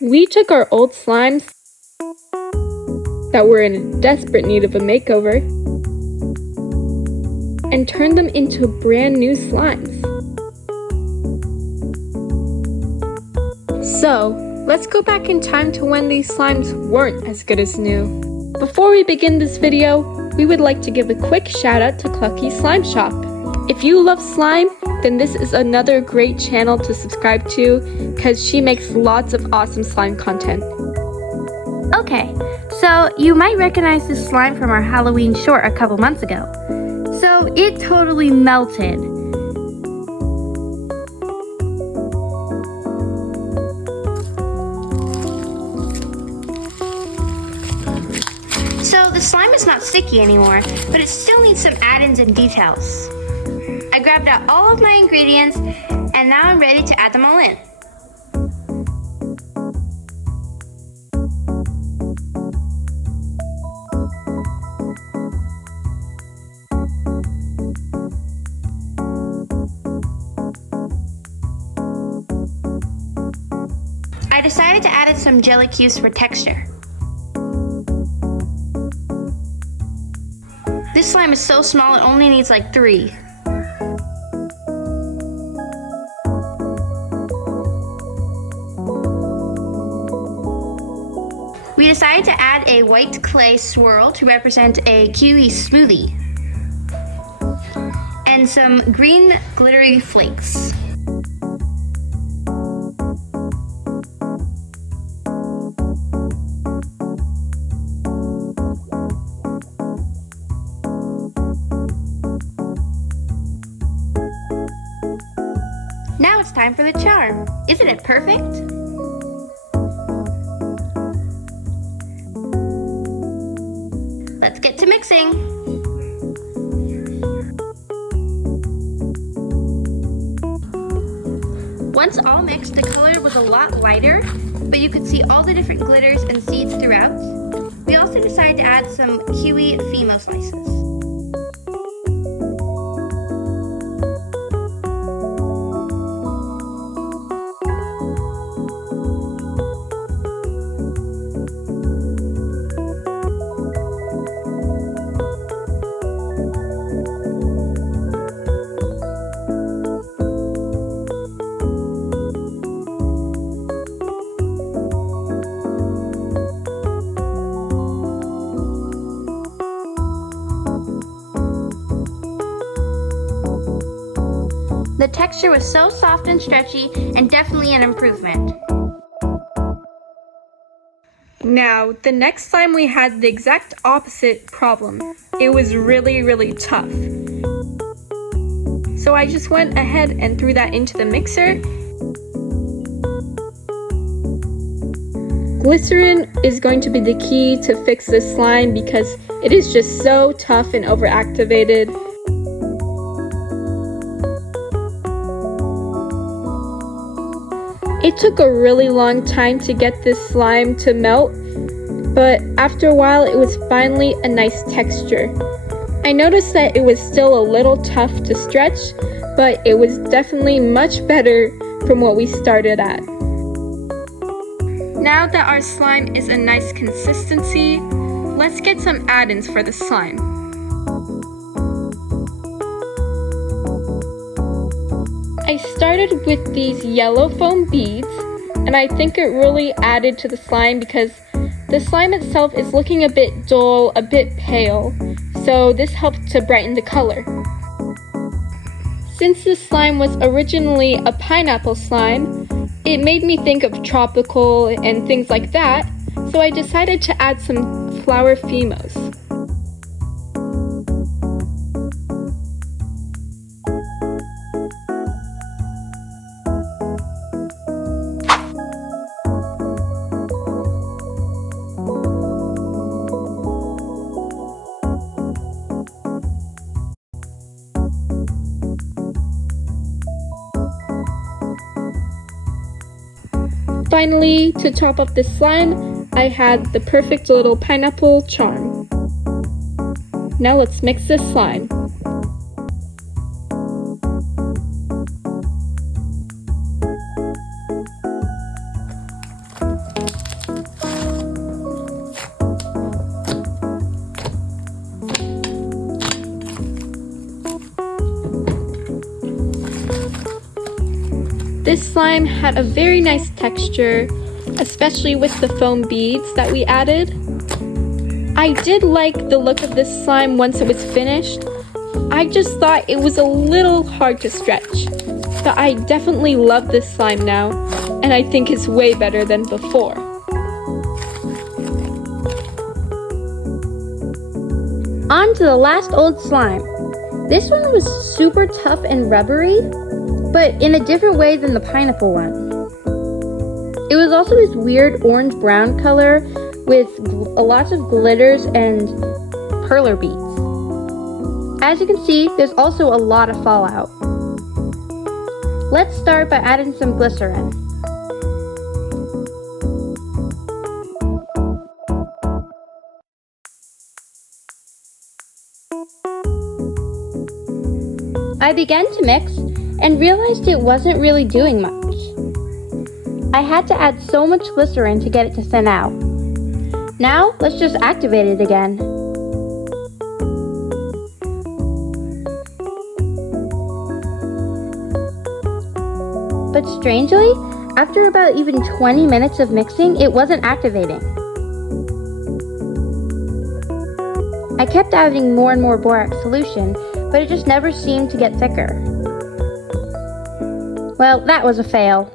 We took our old slimes that were in desperate need of a makeover and turned them into brand new slimes. So, let's go back in time to when these slimes weren't as good as new. Before we begin this video, we would like to give a quick shout out to Clucky's Slime Shop. If you love slime, then this is another great channel to subscribe to because she makes lots of awesome slime content. Okay, so you might recognize this slime from our Halloween short a couple months ago. So it totally melted. So the slime is not sticky anymore, but it still needs some add-ins and details. I grabbed out all of my ingredients, and now I'm ready to add them all in. I decided to add in some jelly cubes for texture. This slime is so small it only needs like 3. We decided to add a white clay swirl to represent a kiwi smoothie. And some green glittery flakes. Now it's time for the charm. Isn't it perfect? Let's get to mixing. Once all mixed, the color was a lot lighter, but you could see all the different glitters and seeds throughout. We also decided to add some kiwi Fimo slices. The texture was so soft and stretchy, and definitely an improvement. Now, the next slime we had the exact opposite problem. It was really tough. So I just went ahead and threw that into the mixer. Glycerin is going to be the key to fix this slime because it is just so tough and overactivated. It took a really long time to get this slime to melt, but after a while it was finally a nice texture. I noticed that it was still a little tough to stretch, but it was definitely much better from what we started at. Now that our slime is a nice consistency, let's get some add-ins for the slime. I started with these yellow foam beads, and I think it really added to the slime because the slime itself is looking a bit dull, a bit pale, so this helped to brighten the color. Since the slime was originally a pineapple slime, it made me think of tropical and things like that, so I decided to add some flower Fimos. Finally, to top up this slime, I had the perfect little pineapple charm. Now let's mix this slime. This slime had a very nice texture, especially with the foam beads that we added. I did like the look of this slime once it was finished. I just thought it was a little hard to stretch, but I definitely love this slime now, and I think it's way better than before. On to the last old slime. This one was super tough and rubbery, but in a different way than the pineapple one. It was also this weird orange-brown color with lots of glitters and perler beads. As you can see, there's also a lot of fallout. Let's start by adding some glycerin. I began to mix and realized it wasn't really doing much. I had to add so much glycerin to get it to thin out. Now, let's just activate it again. But strangely, after about even 20 minutes of mixing, it wasn't activating. I kept adding more and more borax solution, but it just never seemed to get thicker. Well, that was a fail.